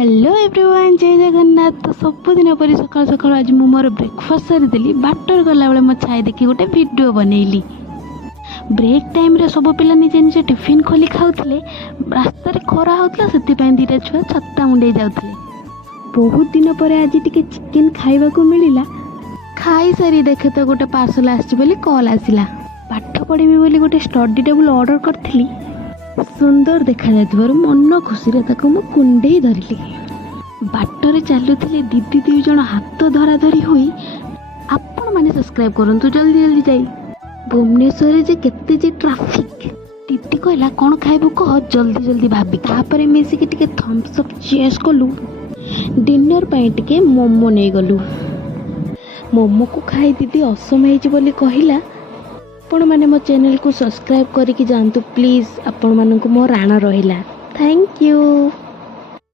Hello everyone, जय जगन्नाथ। तो सबुदिन पर सकाल सकाल आज मु मोर ब्रेकफास्ट सारी बाटर गला बेले मो छाई देखी गोटे वीडियो बनैली। ब्रेक टाइम रे सब पिला निजे निजे टिफिन खोली खाऊले। रास्ता रे खरा होता से दीटा छुआ छत्ता मुंडे जाउथले। बहुत दिन पर आज टिके चिकन खाइबा को मिलिला। खाई सारी देखे तो गोटे पार्सल आसी बोली कॉल आसिला। पाठ पढ़ी बोली गोटे स्टडी टेबल ऑर्डर करथिली। सुंदर देखा जाइथिबारु मन खुशी रे ताको मु कुंडे धरली। बाटरे चलुथिले दीदी दुई जण हाथ धरा धरी होई। आपण माने सब्सक्राइब करंतु जल्दी जल्दी जाई। भुवनेश्वर जे केते जे ट्रैफिक। दीदी कहला कोन खाइबो कह जल्दी जल्दी भाबी। तापरे मिसी के टिके थम्स अप चेस कलु। डिनर पई टिके मोमो नै गलु। मोमो को खाई दीदी असम हेछि बोली कहिला। आपण माने मो चैनल को सब्सक्राइब करिकि जानतु प्लीज। आपण मानकु मो राणा रहिला। Thank you.